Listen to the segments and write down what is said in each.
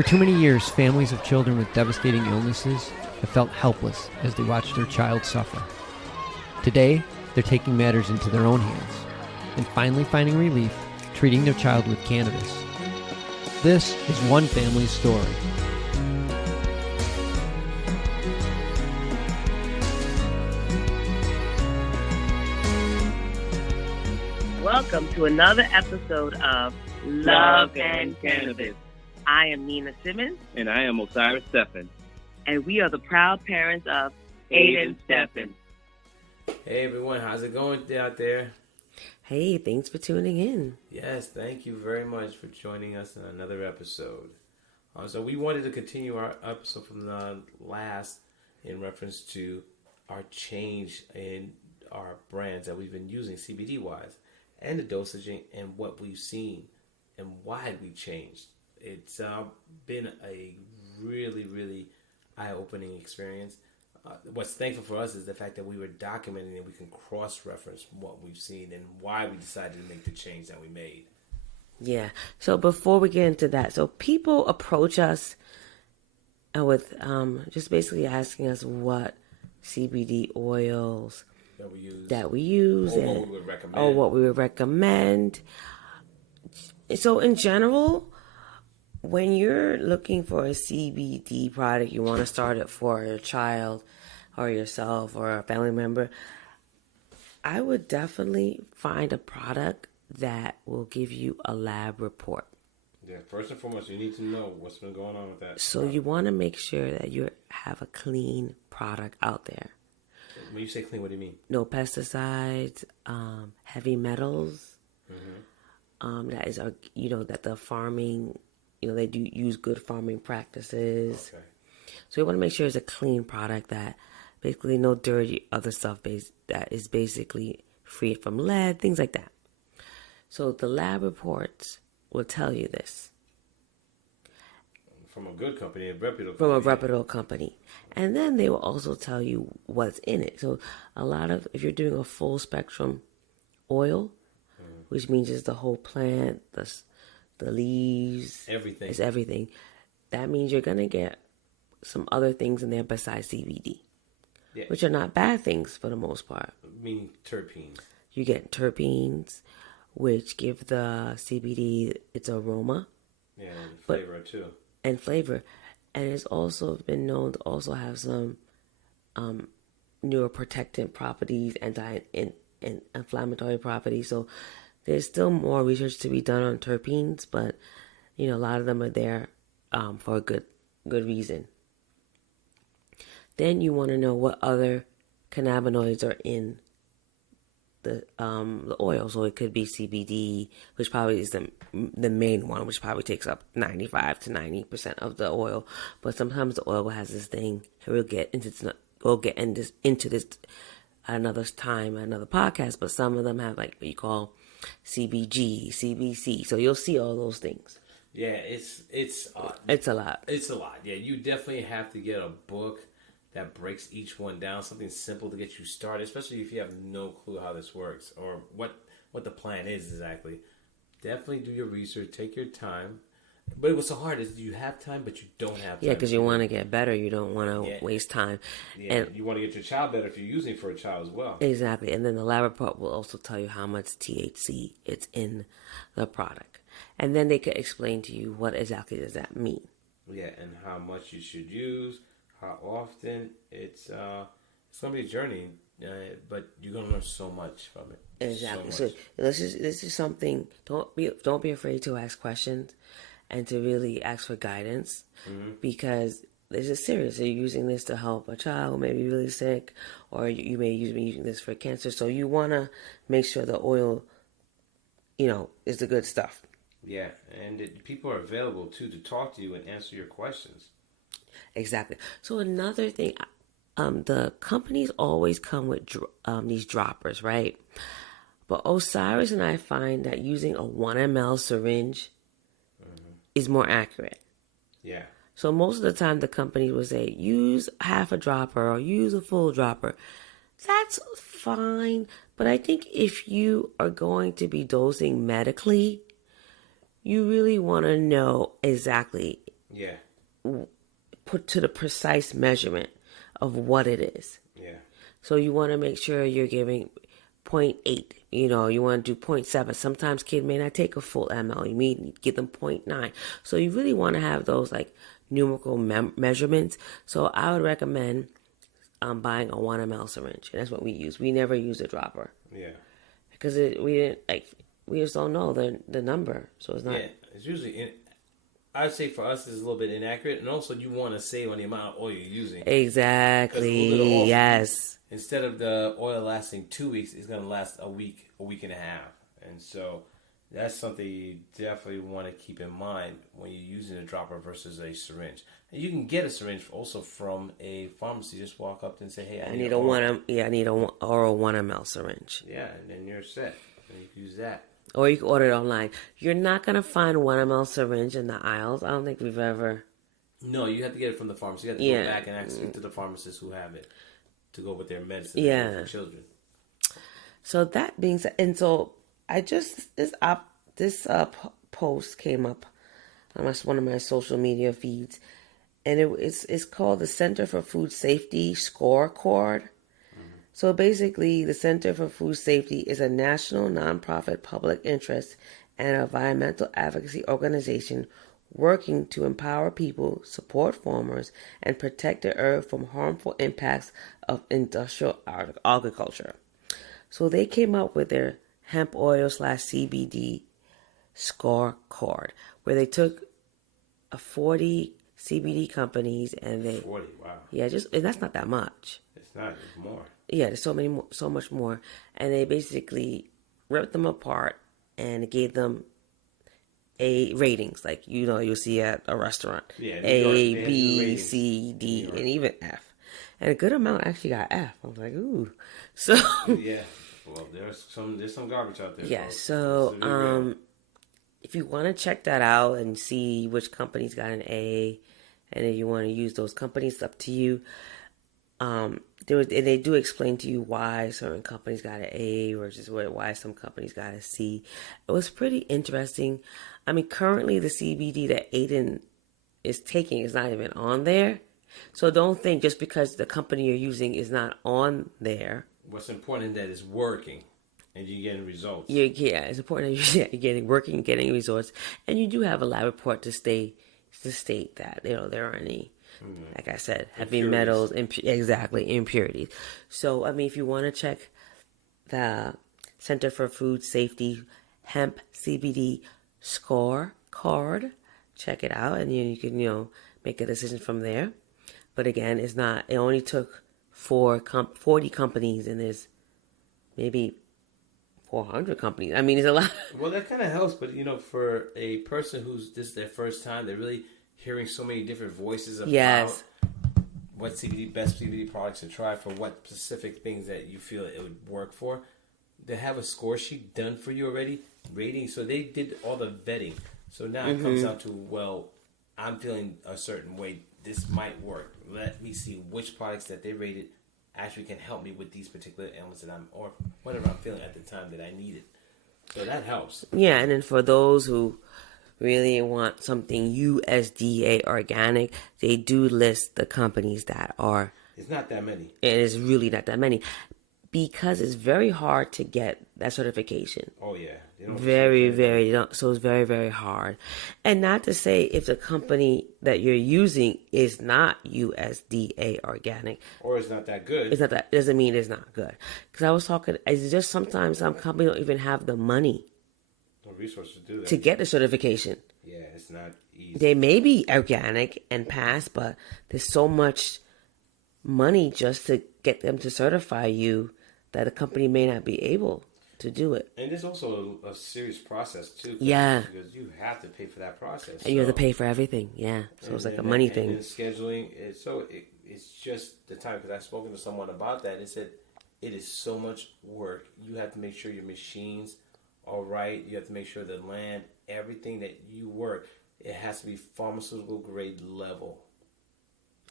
For too many years, families of children with devastating illnesses have felt helpless as they watch their child suffer. Today, they're taking matters into their own hands and finally finding relief treating their child with cannabis. This is one family's story. Welcome to another episode of Love and Cannabis. I am Nina Simmons. And I am Osiris Stephenand. And we are the proud parents of Aiden Stephen. Hey everyone, how's it going out there? Hey, thanks for tuning in. Yes, thank you very much for joining us in another episode. So we wanted to continue our episode from the last in reference to our change in our brands that we've been using CBD-wise and the dosaging and what we've seen and why we changed. It's been a really, really eye-opening experience. What's thankful for us is the fact that we were documenting and we can cross-reference what we've seen and why we decided to make the change that we made. Yeah. So before we get into that, so people approach us with just basically asking us what CBD oils that we use or what we would recommend. So in general, when you're looking for a CBD product, you want to start it for your child or yourself or a family member, I would definitely find a product that will give you a lab report. Yeah, first and foremost, you need to know what's been going on with that. So you want to make sure that you have a clean product out there. When you say clean, what do you mean? No pesticides, heavy metals. That is, that the farming, they do use good farming practices. Okay. So you want to make sure it's a clean product that basically no dirty other stuff that is basically free from lead, things like that. So the lab reports will tell you this. From a good company, a reputable company. From a reputable company. And then they will also tell you what's in it. So if you're doing a full spectrum oil, which means it's the whole plant, the leaves. Everything. It's everything. That means you're going to get some other things in there besides CBD. Yeah. Which are not bad things for the most part. Meaning terpenes. You get terpenes, which give the CBD its aroma. Yeah, and flavor too. And flavor. And it's also been known to also have some neuroprotectant properties, anti-inflammatory properties. So there's still more research to be done on terpenes, but a lot of them are there for a good reason. Then you want to know what other cannabinoids are in the oil. So it could be CBD, which probably is the main one, which probably takes up 95 to 90% of the oil. But sometimes the oil has this thing. We'll get into this another time, another podcast. But some of them have like what you call CBG, CBC. So you'll see all those things. Yeah, it's a lot. It's a lot. Yeah, you definitely have to get a book that breaks each one down, something simple to get you started, especially if you have no clue how this works or what the plan is exactly. Definitely do your research, take your time. But what's so hard is you have time, but you don't have time. Yeah, because you want to get better. You don't want to waste time. Yeah, and you want to get your child better if you're using it for a child as well. Exactly. And then the lab report will also tell you how much THC it's in the product. And then they can explain to you what exactly does that mean. Yeah, and how much you should use, how often. It's going to be a journey, but you're going to learn so much from it. Exactly. So this is something. Don't be afraid to ask questions and to really ask for guidance, because this is serious. You're using this to help a child who may be really sick, or you may be using this for cancer. So you want to make sure the oil, is the good stuff. Yeah, and people are available too to talk to you and answer your questions. Exactly. So another thing, the companies always come with these droppers, right? But Osiris and I find that using a 1 ml syringe is more accurate. Yeah. So most of the time the company will say, use half a dropper or use a full dropper. That's fine. But I think if you are going to be dosing medically, you really want to know exactly Yeah. put to the precise measurement of what it is. Yeah. So you want to make sure you're giving 0.8. You know, you want to do 0.7. Sometimes kids may not take a full ml. You may give them 0.9. So you really want to have those like numerical measurements. So I would recommend buying a 1 ml syringe. And that's what we use. We never use a dropper. Yeah. Because we just don't know the number. So it's not. Yeah. It's usually, I'd say for us, it's a little bit inaccurate. And also, you want to save on the amount of oil you're using. Exactly. Yes. Instead of the oil lasting 2 weeks, it's going to last a week and a half. And so that's something you definitely want to keep in mind when you're using a dropper versus a syringe. And you can get a syringe also from a pharmacy. Just walk up and say, "Hey, I need a 1 ml syringe." Yeah, and then you're set. And you can use that. Or you can order it online. You're not going to find 1 ml syringe in the aisles. I don't think we've ever. No, you have to get it from the pharmacy. You have to go back and speak to the pharmacists who have it to go with their medicine for children. So that being said, and so I just this post came up on one of my social media feeds, and it's called the Center for Food Safety Scorecard. So basically, the Center for Food Safety is a national nonprofit public interest and environmental advocacy organization working to empower people, support farmers, and protect the earth from harmful impacts of industrial agriculture. So they came up with their hemp oil / CBD scorecard, where they took 40 CBD companies and they 40. Wow. Yeah, and that's not that much. It's not. It's more. Yeah, there's so much more, and they basically ripped them apart and gave them ratings, like you'll see at a restaurant. Yeah, A, B, C, D, and even F. And a good amount actually got F. I was like, ooh. So yeah, well, there's some garbage out there. Yeah, folks. so if you want to check that out and see which companies got an A, and if you want to use those companies, it's up to you. They do explain to you why certain companies got an A versus why some companies got a C. It was pretty interesting. I mean, currently the CBD that Aiden is taking is not even on there. So don't think just because the company you're using is not on there. What's important is that it's working and you're getting results. It's important that you're getting results. And you do have a lab report to state that, there aren't any, like I said, heavy metals, impurities. So, I mean, if you want to check the Center for Food Safety Hemp CBD scorecard, check it out, and you can, make a decision from there. But again, it only took 40 companies, and there's maybe 400 companies. I mean, it's a lot. Well, that kind of helps, but for a person who's this is their first time, they're really hearing so many different voices about what best CBD products to try for what specific things that you feel it would work for. They have a score sheet done for you already, rating. So they did all the vetting. So now it comes down to, well, I'm feeling a certain way. This might work. Let me see which products that they rated actually can help me with these particular ailments or whatever I'm feeling at the time that I need it. So that helps. Yeah, and then for those who really want something USDA organic, they do list the companies that are. It's not that many. It is really not that many, because it's very hard to get that certification. Oh yeah, so it's very, very hard. And not to say if the company that you're using is not USDA organic, or it's not that good. It's not that doesn't mean it's not good. Because I was talking, it's just sometimes some companies don't even have the money, no resources to do that, to get the certification. Yeah, it's not easy. They may be organic and pass, but there's so much money just to get them to certify you that a company may not be able to do it. And it's also a serious process too. Yeah. Because you have to pay for that process. And you have to pay for everything. Yeah. So it's like a money thing. And scheduling. It's just the time, because I've spoken to someone about that. They said it is so much work. You have to make sure your machines are right. You have to make sure the land, everything that you work, it has to be pharmaceutical grade level.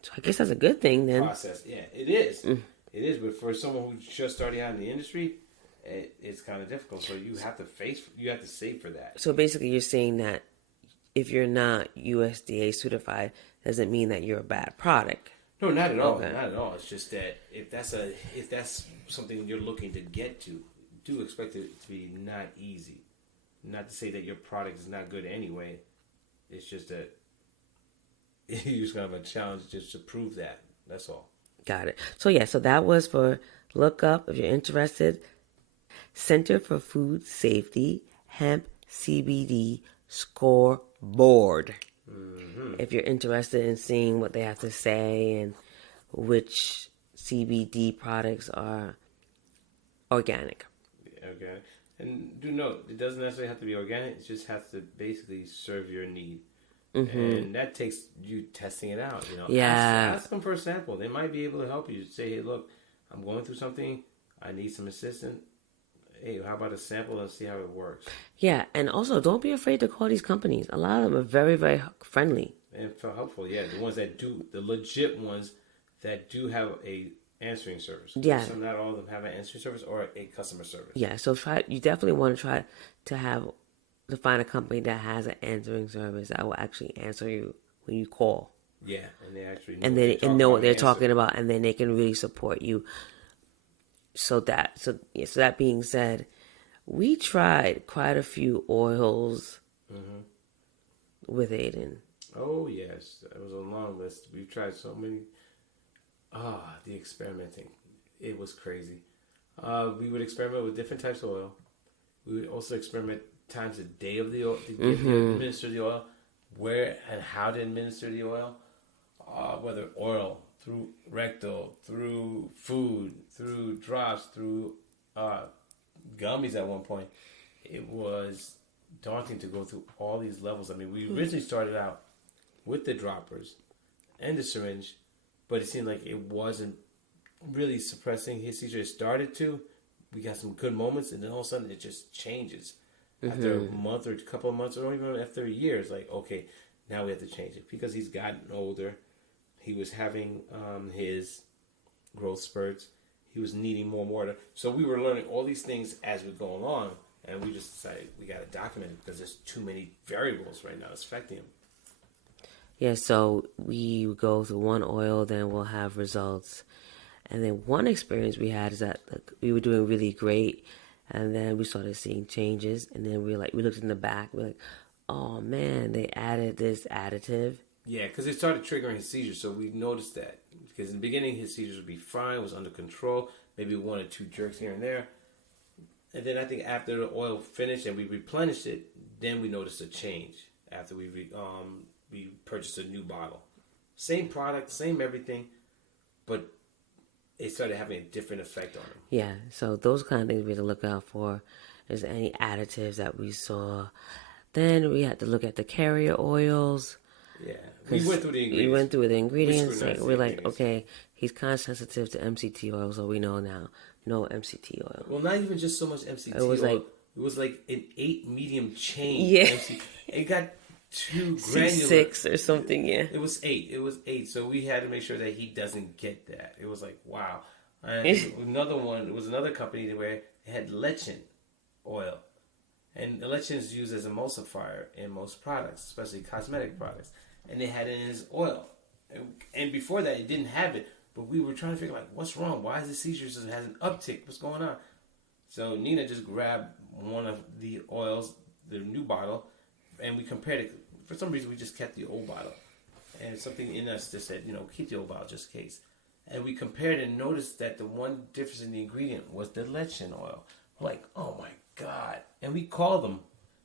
So I guess that's a good thing then. Process. Yeah, it is. It is. But for someone who's just starting out in the industry, it's kind of difficult. So you have to save for that. So basically, you're saying that if you're not USDA certified, doesn't mean that you're a bad product. No, not at all. Okay. Not at all. It's just that if that's something you're looking to get to, do expect it to be not easy. Not to say that your product is not good anyway. It's just that you're just gonna have a challenge just to prove that. That's all. Got it. So yeah, so that was for look up if you're interested. Center for Food Safety Hemp CBD Scoreboard. Mm-hmm. If you're interested in seeing what they have to say and which CBD products are organic. Okay. And do note, it doesn't necessarily have to be organic. It just has to basically serve your need. Mm-hmm. And that takes you testing it out. Yeah. Ask them for a sample. They might be able to help you. Say, hey, look, I'm going through something. I need some assistance. Hey, how about a sample and see how it works? Yeah, and also don't be afraid to call these companies. A lot of them are very, very friendly. And helpful, yeah. The ones that do, the legit ones that do have a answering service. Yeah. So not all of them have an answering service or a customer service. Yeah, so you definitely want to try to find a company that has an answering service that will actually answer you when you call. Yeah, and they actually know what they're talking about, and then they can really support you. So that being said, we tried quite a few oils with Aiden. Oh yes, it was a long list. We've tried so many. The experimenting, it was crazy. We would experiment with different types of oil. We would also experiment times a day of the oil to administer the oil, where and how to administer the oil, whether oil through rectal, through food, through drops, through gummies at one point. It was daunting to go through all these levels. I mean, we originally started out with the droppers and the syringe, but it seemed like it wasn't really suppressing his seizure. It started to. We got some good moments, and then all of a sudden it just changes. After a month or a couple of months, or even after a year, it's like, okay, now we have to change it. Because he's gotten older. He was having his growth spurts. He was needing more water. So we were learning all these things as we go along. And we just decided we got to document it because there's too many variables right now that's affecting him. Yeah, so we go through one oil, then we'll have results. And then one experience we had is that we were doing really great. And then we started seeing changes. And then we looked in the back. We're like, oh man, they added this additive. Yeah, because it started triggering his seizures, so we noticed that. Because in the beginning, his seizures would be fine, was under control, maybe 1 or 2 jerks here and there. And then I think after the oil finished and we replenished it, then we noticed a change after we purchased a new bottle. Same product, same everything, but it started having a different effect on him. Yeah, so those kind of things we had to look out for. Is there any additives that we saw? Then we had to look at the carrier oils. Yeah, we went through the ingredients. We went through the ingredients. We're like, okay, he's kind of sensitive to MCT oil, so we know now. No MCT oil. Well, not even just so much MCT oil. It was like an 8 medium chain. Yeah. It got too granular. C6 or something, yeah. It was 8. So we had to make sure that he doesn't get that. It was like, wow. And another one, it was another company where it had lecithin oil. And the lecithin is used as emulsifier in most products, especially cosmetic products. And they had it in his oil. And before that, it didn't have it. But we were trying to figure out, what's wrong? Why is the seizures has an uptick? What's going on? So Nina just grabbed one of the oils, the new bottle, and we compared it. For some reason, we just kept the old bottle. And something in us just said, keep the old bottle just in case. And we compared and noticed that the one difference in the ingredient was the lecithin oil. We're like, oh my God. And we called them.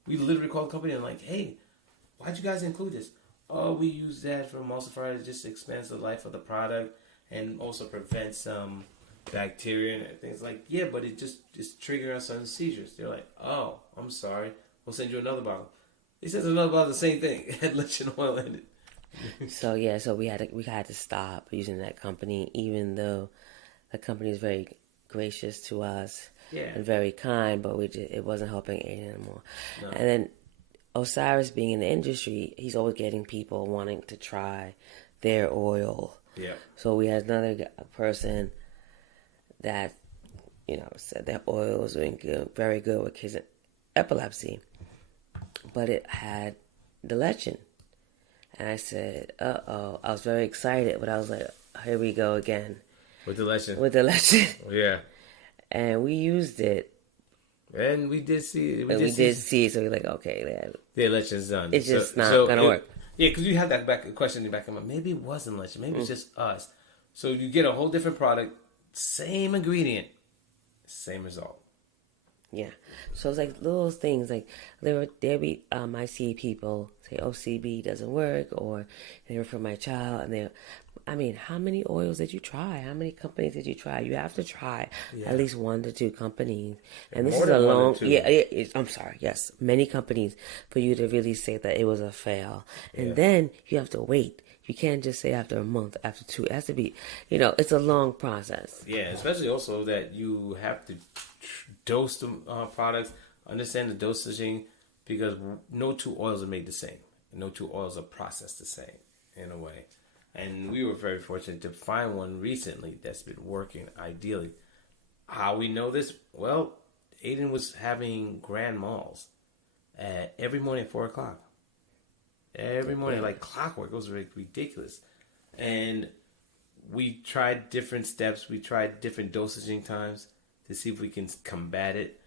We literally called the company and like, hey, why'd you guys include this? Oh, we use that for emulsifier. It just expands the life of the product and also prevents bacteria and things like, yeah, but it just is triggering us on seizures. They're like, oh, I'm sorry. We'll send you another bottle. He says another bottle, the same thing. It had lecithin oil in it. So we had to stop using that company, even though the company is very gracious to us and very kind, but it wasn't helping Aiden anymore. No. And then Osiris, being in the industry, he's always getting people wanting to try their oil. Yeah. So we had another person that, said that oil was doing good, very good with kids' epilepsy, but it had the lectin. And I said, uh-oh. I was very excited, but I was like, here we go again. With the lectin. With the lectin. Yeah. And we used it. And we did see it. We did see it, so we're like, okay. The lectin's done. It's just not going to work. Yeah, because you have that question in the back of my mind. Maybe it wasn't lectin. Maybe it's just us. So you get a whole different product, same ingredient, same result. Yeah. So it's like little things like I see people say, oh, CB doesn't work, or they refer my child, and how many oils did you try? How many companies did you try? You have to try at least 1 to 2 companies. And this is a long, I'm sorry, yes, many companies for you to really say that it was a fail. And then you have to wait. You can't just say after a month, after 2. It has to be, it's a long process. Yeah, especially also that you have to dose the products, understand the dosaging, because no 2 oils are made the same. No 2 oils are processed the same in a way. And we were very fortunate to find one recently that's been working ideally. How we know this? Well, Aiden was having grand malls every morning at 4 o'clock. Every morning, like clockwork. It was ridiculous. And we tried different steps. We tried different dosaging times to see if we can combat it.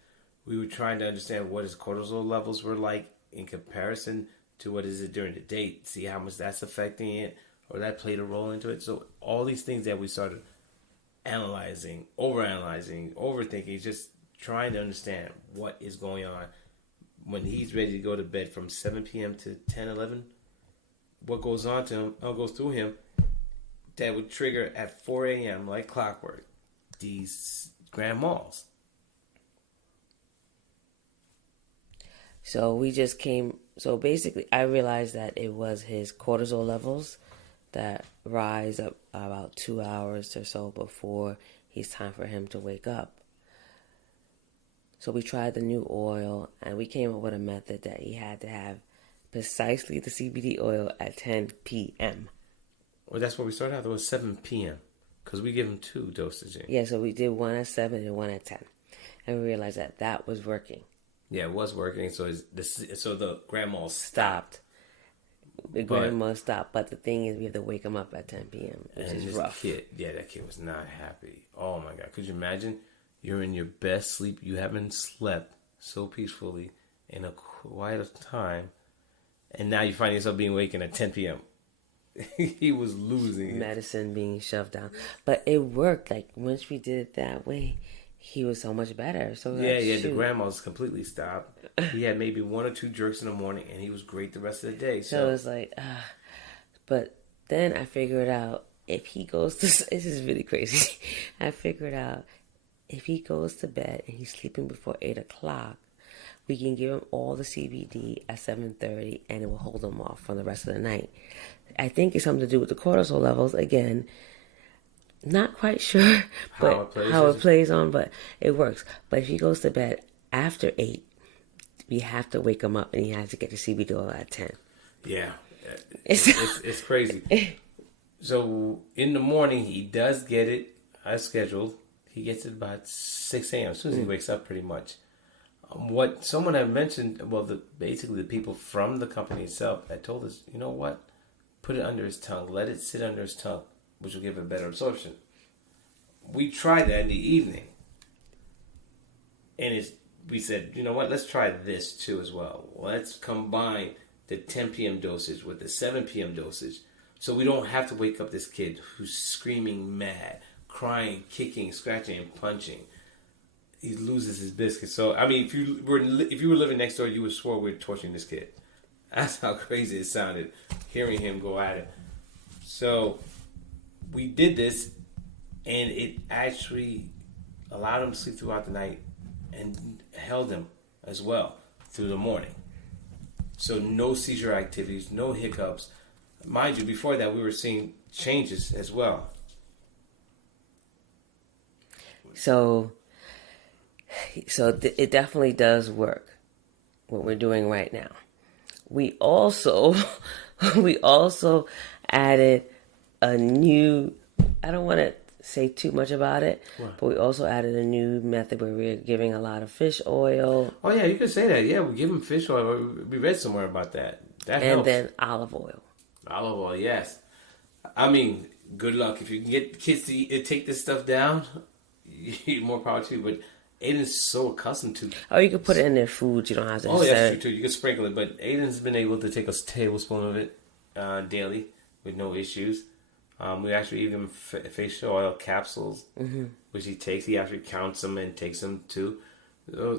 We were trying to understand what his cortisol levels were like in comparison to what is it during the day. See how much that's affecting it, or that played a role into it. So all these things that we started analyzing, overanalyzing, overthinking, just trying to understand what is going on. When he's ready to go to bed from 7 p.m. to 10, 11, what goes on to him, goes through him, that would trigger at 4 a.m. like clockwork, these grand malls. So basically I realized that it was his cortisol levels that rise up about 2 hours or so before it's time for him to wake up. So we tried the new oil, and we came up with a method that he had to have precisely the CBD oil at 10 p.m. Well, that's what we started out. It was 7 p.m. because we give him 2 dosaging. Yeah, so we did 1 at 7 and 1 at 10. And we realized that was working. Yeah, it was working. So the grand mal stopped. The grand mal stopped. But the thing is, we have to wake him up at 10 p.m., which is rough. That kid was not happy. Oh, my God. Could you imagine? You're in your best sleep. You haven't slept so peacefully in a quiet time. And now you find yourself being wakened at 10 p.m. He was losing it. Medicine being shoved down. But it worked. Like, once we did it that way, he was so much better. So the grandma's completely stopped. He had maybe 1 or 2 jerks in the morning, and he was great the rest of the day. So it was like, but then I figured out if he goes to, this is really crazy. I figured out if he goes to bed and he's sleeping before 8 o'clock, we can give him all the CBD at 7:30, and it will hold him off for the rest of the night. I think it's something to do with the cortisol levels. Again, not quite sure how it plays on, but it works. But if he goes to bed after 8, we have to wake him up, and he has to get the CBD oil at 10. Yeah, it's crazy. So in the morning, he does get it as scheduled. He gets it about 6 a.m. as soon as he wakes up, pretty much. What someone had mentioned, basically the people from the company itself had told us, you know what? Put it under his tongue. Let it sit under his tongue, which will give it better absorption. We tried that in the evening. And we said, you know what? Let's try this too as well. Let's combine the 10 p.m. dosage with the 7 p.m. dosage, so we don't have to wake up this kid who's screaming mad, crying, kicking, scratching, and punching. He loses his biscuit. So, I mean, if you were living next door, you would swear we were torturing this kid. That's how crazy it sounded, hearing him go at it. So, we did this, and it actually allowed him to sleep throughout the night and held him as well through the morning. So, no seizure activities, no hiccups. Mind you, before that, we were seeing changes as well. So it definitely does work, what we're doing right now. We also added a new, I don't want to say too much about it. What? But we also added a new method where we're giving a lot of fish oil. Oh yeah, you could say that. Yeah, we give him fish oil. We read somewhere about that. That and helps. then olive oil. Olive oil, yes. I mean, good luck if you can get kids to take this stuff down. More power to you. But Aiden's so accustomed to. Or you could put it in their food. You don't have to. Oh, yeah, that's true too. You can sprinkle it, but Aiden's been able to take a tablespoon of it daily with no issues. We actually give him facial oil capsules, which he takes. He actually counts them and takes them too.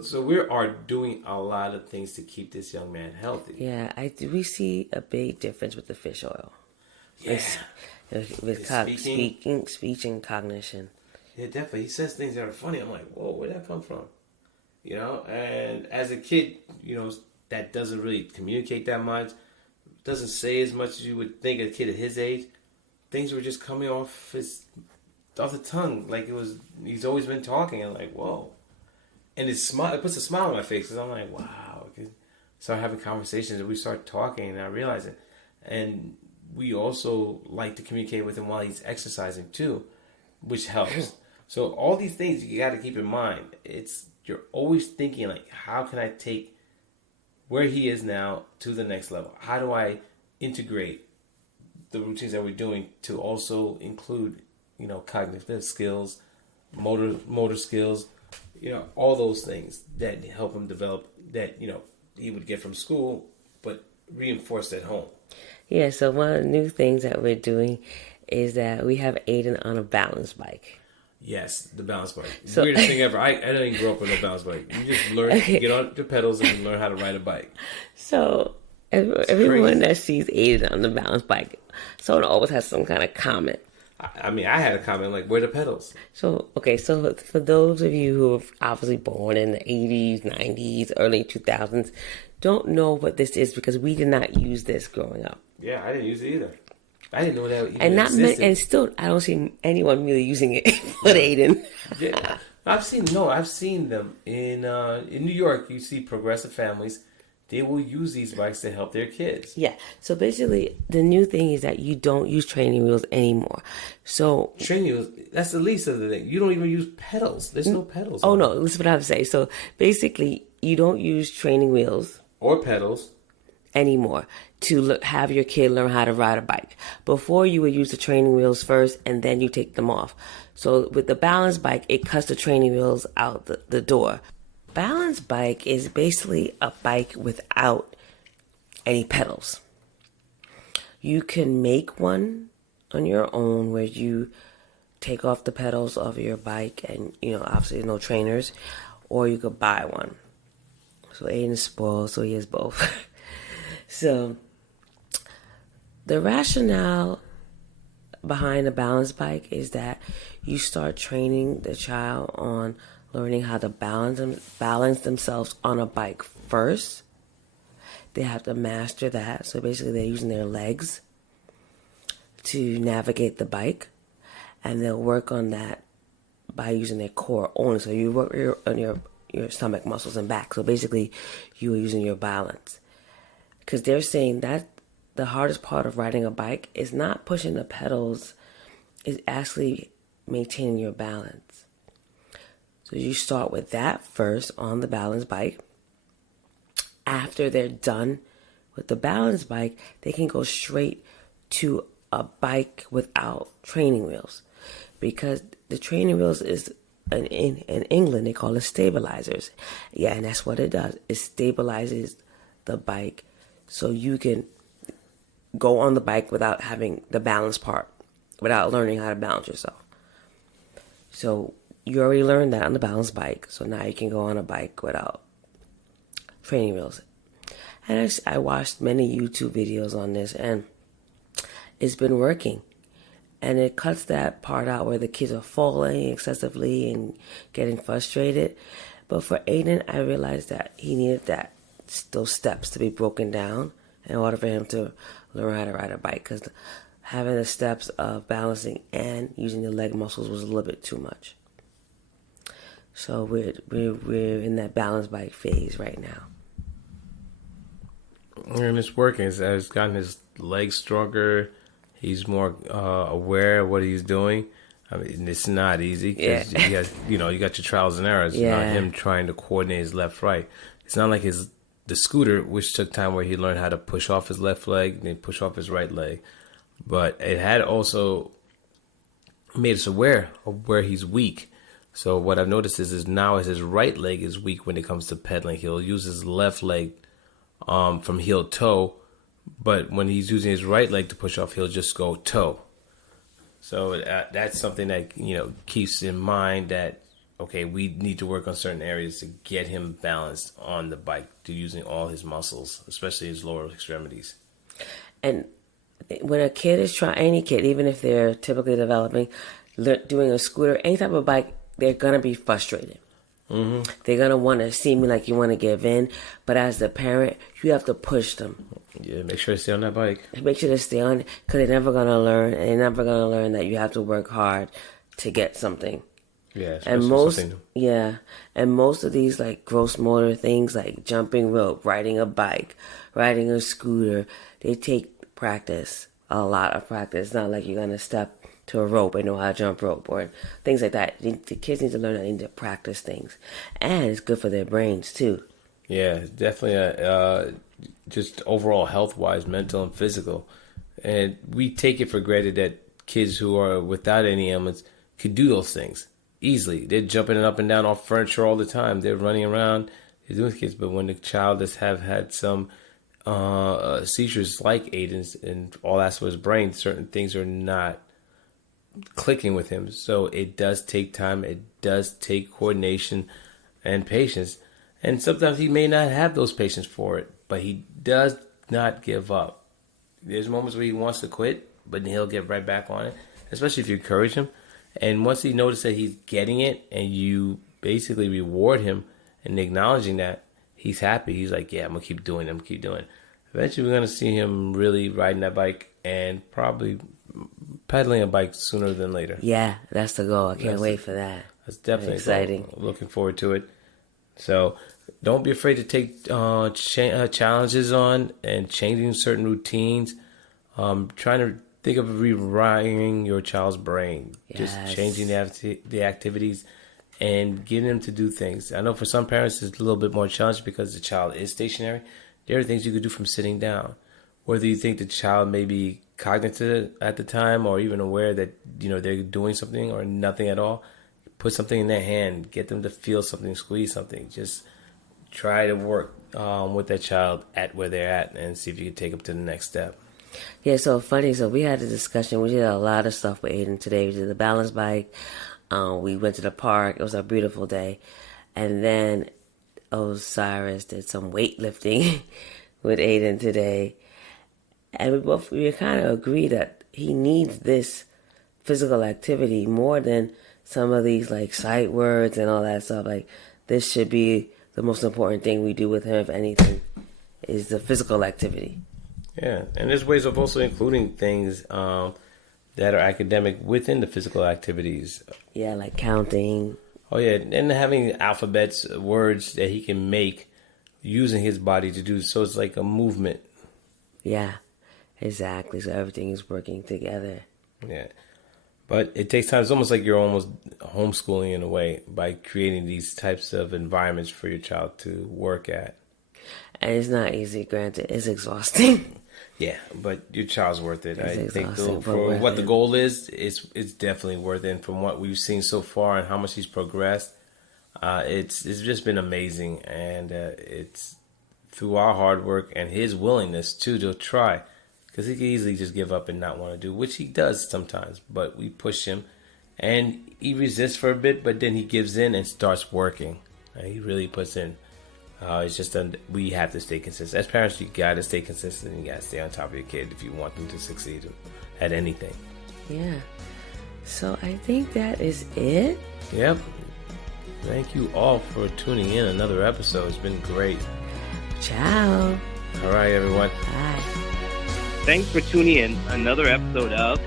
So we are doing a lot of things to keep this young man healthy. Yeah, we see a big difference with the fish oil. Yeah. With speech and cognition. Yeah, definitely. He says things that are funny. I'm like, whoa, where'd that come from? You know, and as a kid, you know, that doesn't really communicate that much, doesn't say as much as you would think a kid at his age. Things were just coming off the tongue, like he's always been talking, and like, whoa. And it puts a smile on my face, because I'm like, wow. Start having conversations, and we start talking, and I realize it. And we also like to communicate with him while he's exercising too, which helps. So all these things you got to keep in mind. You're always thinking, like, how can I take where he is now to the next level? How do I integrate the routines that we're doing to also include, you know, cognitive skills, motor skills, you know, all those things that help him develop that, you know, he would get from school, but reinforced at home. Yeah, so one of the new things that we're doing is that we have Aiden on a balance bike. Yes, the balance bike. So, Weirdest thing ever. I didn't grow up with no balance bike. You just learn, get on the pedals and learn how to ride a bike. So everyone that sees Aiden on the balance bike, someone always has some kind of comment. I mean, I had a comment like, where are the pedals? So for those of you who are obviously born in the 80s, 90s, early 2000s, don't know what this is because we did not use this growing up. Yeah, I didn't use it either. I didn't know that even and not existed. many, and still, I don't see anyone really using it but Aiden. Yeah, I've seen them in New York. You see progressive families. They will use these bikes to help their kids. Yeah. So basically, the new thing is that you don't use training wheels anymore. So training wheels, that's the least of the thing. You don't even use pedals. There's no pedals. Oh, no. This is what I have to say. So basically, you don't use training wheels. Or pedals. Anymore to have your kid learn how to ride a bike. Before, you would use the training wheels first and then you take them off. So with the balance bike, it cuts the training wheels out the door. Balance bike is basically a bike without any pedals. You can make one on your own where you take off the pedals of your bike and, you know, obviously no trainers, or you could buy one. So Aiden is spoiled, so he has both. So, the rationale behind a balance bike is that you start training the child on learning how to balance themselves on a bike first. They have to master that. So basically, they're using their legs to navigate the bike, and they'll work on that by using their core only. So you work on your stomach muscles and back. So basically, you are using your balance. Because they're saying that the hardest part of riding a bike is not pushing the pedals, it's actually maintaining your balance. So you start with that first on the balance bike. After they're done with the balance bike, they can go straight to a bike without training wheels. Because the training wheels is, in England, they call it stabilizers. Yeah, and that's what it does. It stabilizes the bike. So you can go on the bike without having the balance part, without learning how to balance yourself. So you already learned that on the balance bike. So now you can go on a bike without training wheels. And I watched many YouTube videos on this, and it's been working. And it cuts that part out where the kids are falling excessively and getting frustrated. But for Aiden, I realized that he needed those steps to be broken down in order for him to learn how to ride a bike, because having the steps of balancing and using the leg muscles was a little bit too much. So we're in that balance bike phase right now. And it's working. He's gotten his legs stronger. He's more aware of what he's doing. I mean, it's not easy because you got your trials and errors. Him trying to coordinate his left-right. It's not like the scooter, which took time, where he learned how to push off his left leg, then push off his right leg. But it had also made us aware of where he's weak. So what I've noticed is now his right leg is weak when it comes to pedaling. He'll use his left leg from heel toe, but when he's using his right leg to push off, he'll just go toe. So that's something that keeps in mind that, okay, we need to work on certain areas to get him balanced on the bike, to using all his muscles, especially his lower extremities. And when a kid is trying, any kid, even if they're typically developing, doing a scooter, any type of bike, they're going to be frustrated. Mm-hmm. They're going to want to seem like you want to give in, but as the parent, you have to push them. Yeah, make sure they stay on that bike. Make sure they stay on it, because they're never going to learn, and they're never going to learn that you have to work hard to get something. Yeah, and most of these like gross motor things, like jumping rope, riding a bike, riding a scooter, they take practice, a lot of practice. It's not like you're going to step to a rope and know how to jump rope or things like that. The kids need to learn that they need to practice things, and it's good for their brains too. Yeah, definitely. Just overall health-wise, mental and physical, and we take it for granted that kids who are without any ailments could do those things easily. They're jumping up and down off furniture all the time. They're running around. They're doing kids, but when the child has had some seizures like Aiden's and all that's with his brain, certain things are not clicking with him. So it does take time. It does take coordination and patience. And sometimes he may not have those patience for it, but he does not give up. There's moments where he wants to quit, but he'll get right back on it, especially if you encourage him. And once he notices that he's getting it and you basically reward him and acknowledging that, he's happy. He's like, yeah, I'm going to keep doing it. Eventually, we're going to see him really riding that bike and probably pedaling a bike sooner than later. Yeah, that's the goal. I can't wait for that. That's definitely exciting. Looking forward to it. So don't be afraid to take challenges on and changing certain routines. Trying to think of rewiring your child's brain. Yes. Just changing the activities and getting them to do things. I know for some parents it's a little bit more challenging because the child is stationary. There are things you could do from sitting down. Whether you think the child may be cognitive at the time or even aware that they're doing something or nothing at all, put something in their hand, get them to feel something, squeeze something. Just try to work with that child at where they're at and see if you can take them to the next step. Yeah, so funny. So we had a discussion. We did a lot of stuff with Aiden today. We did the balance bike. We went to the park. It was a beautiful day. And then Osiris did some weightlifting with Aiden today. And we kind of agreed that he needs this physical activity more than some of these like sight words and all that stuff. Like, this should be the most important thing we do with him, if anything, is the physical activity. Yeah, and there's ways of also including things that are academic within the physical activities. Yeah, like counting. Oh, yeah, and having alphabets, words that he can make using his body to do. So it's like a movement. Yeah, exactly. So everything is working together. Yeah. But it takes time. It's almost like you're almost homeschooling in a way by creating these types of environments for your child to work at. And it's not easy, granted. It's exhausting. Yeah, but your child's worth it. I think for what the goal is, it's definitely worth it. And from what we've seen so far and how much he's progressed, it's just been amazing. And it's through our hard work and his willingness to try. Because he can easily just give up and not want to do, which he does sometimes. But we push him, and he resists for a bit, but then he gives in and starts working. And he really puts in. It's just we have to stay consistent. As parents, you got to stay consistent. You got to stay on top of your kid if you want them to succeed at anything. Yeah. So I think that is it. Yep. Thank you all for tuning in. Another episode. It's been great. Ciao. All right, everyone. Bye. Thanks for tuning in. Another episode of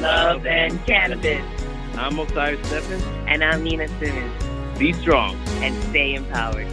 Love and Cannabis. I'm Osiris Stephenand. And I'm Nina Simmons. Be strong and stay empowered.